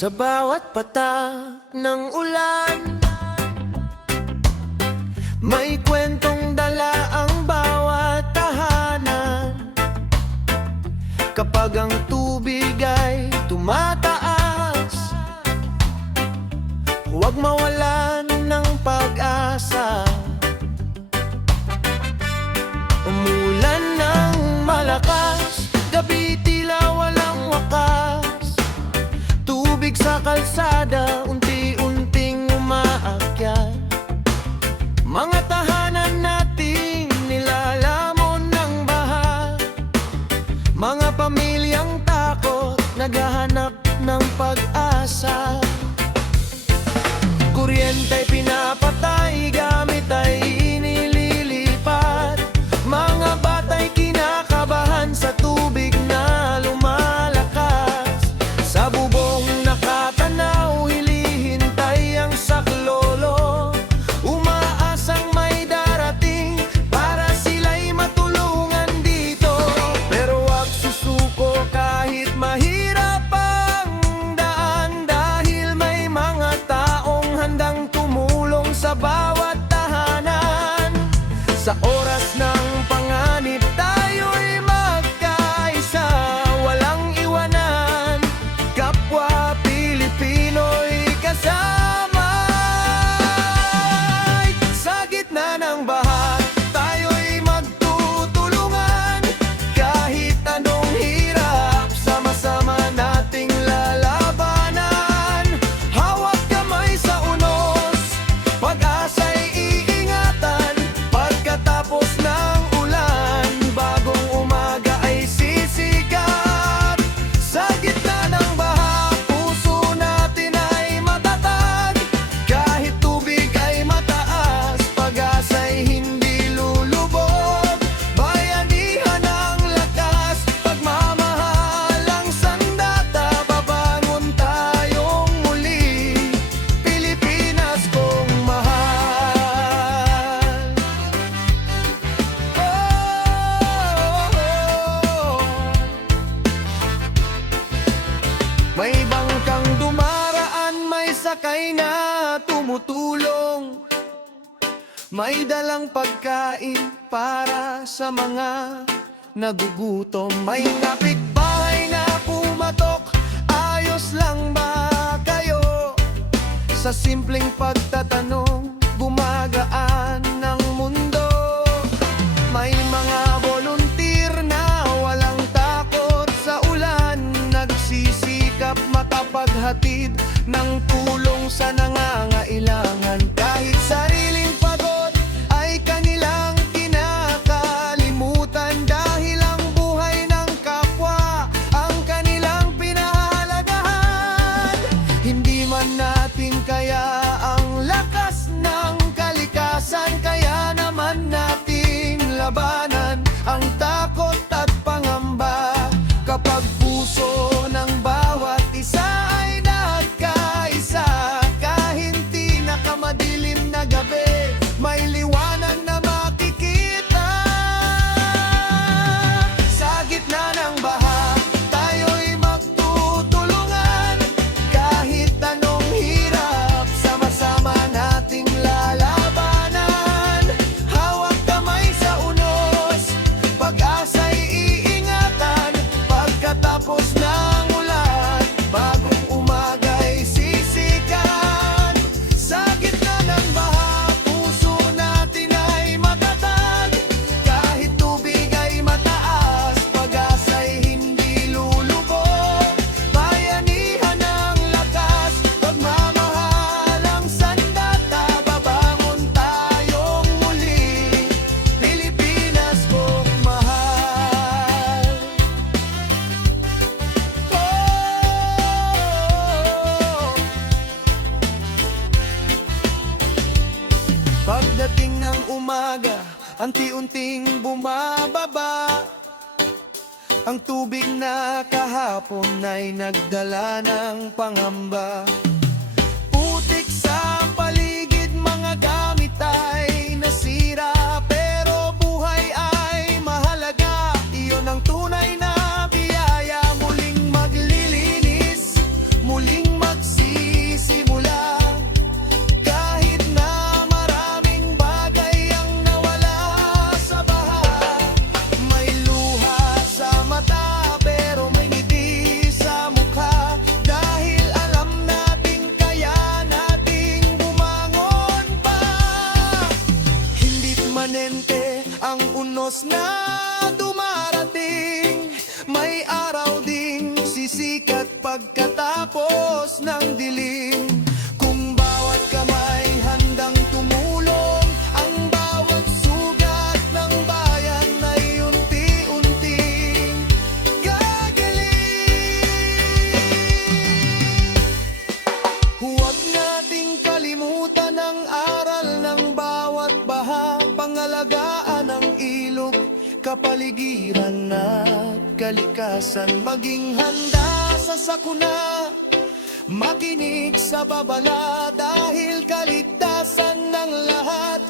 Sa bawat patak ng ulan, may kwentong dala ang bawat tahanan. Kapag ang tubig ay tumataas, huwag mawalan ng pag-asa. Umulan ng malakas, gabi tila walang wakas. Tubig sa kalsada, unti-unting umaakyat. Mga tahanan nating nilalamon ng baha. Mga pamilyang takot, naghahanap ng pag-asa. Kuryenteng pinapatay, gamit ay inililipat. Mga bata'y kinakabahan sa tubig na lumalakas. Sa bubong nakatanaw, hilihintay ang saklolo. Umaasang may darating para sila'y matulungan dito. Pero wag susuko kahit mahirap ang daan, dahil may mga taong handang tumulong sa bawat tahanan. Sa oras ng panganib, tayo'y magkaisa, walang iwanan. Kapwa Pilipino'y kasama. Sa gitna ng baha, tayo'y magtutulungan. Kahit anong hirap, sama-sama nating lalabanan. Hawak kamay sa unos, pag-asa'y iingatan. Pagkatapos ng ulan, bagong umaga ay sisikat. Sa gitna ng baha, puso natin ay matatag. Kahit tubig ay mataas, pag-asa'y hindi lulubog. Bayanihan ang lakas, pagmamahal ang sandata. Babangon tayong muli, Pilipinas kong mahal. May bangkang dumaraan, may sakay na tumutulong. May dalang pagkain para sa mga nagugutom. May kapitbahay na pumatok, ayos lang ba kayo? Sa simpleng pagtatanong, gumagaan ng mundo. May mga volunteer na walang takot sa ulan, nagsisikap makapaghatid ng tulong sa nangangailangan. Kahit sariling pagod ay kanilang kinakalimutan, dahil ang buhay ng kapwa ang kanilang pinahalagahan. Hindi man natin kaya ang lakas ng kalikasan, kaya naman nating labanan ang takot at pangamba. Kapag puso ng bawat isa ay nagkaisa, kahit pinakamadilim na gabi, may liwanag na makikita. Sa gitna ng baha, tayo'y magtutulungan. Kahit anong hirap, sama-sama nating lalabanan. Hawak kamay sa unos, pag-asa'y iingatan. Pagkatapos ng ulan, bagong umaga'y sisikat. Sa gitna ng baha, puso natin ay matatag. Kahit tubig ay mataas, pag-asa'y hindi lulubog. Bayanihan ang lakas, pagmamahal ang sandata. Babangon tayong muli, Pilipinas kong mahal. Pagdating ng umaga, unti-unting bumababa. Ang tubig na kahapon ay nagdala ng pangamba. Putik sa paligid, mga gamit ay nasira, pero buhay ay mahalaga. Iyon ang tunay na biyaya. Muling maglilinis, muling permanente ang unos na dumarating. May araw ding sisikat pagkatapos ng dilim. Kung bawat kamay handang tumulong, ang bawat sugat ng bayan ay unti-unting gagaling. Huwag nating kalimutan ang aral ng bawat baha, pangalagaan ang ilog, kapaligiran at kalikasan. Maging handa sa sakuna, makinig sa babala, dahil kaligtasan ng lahat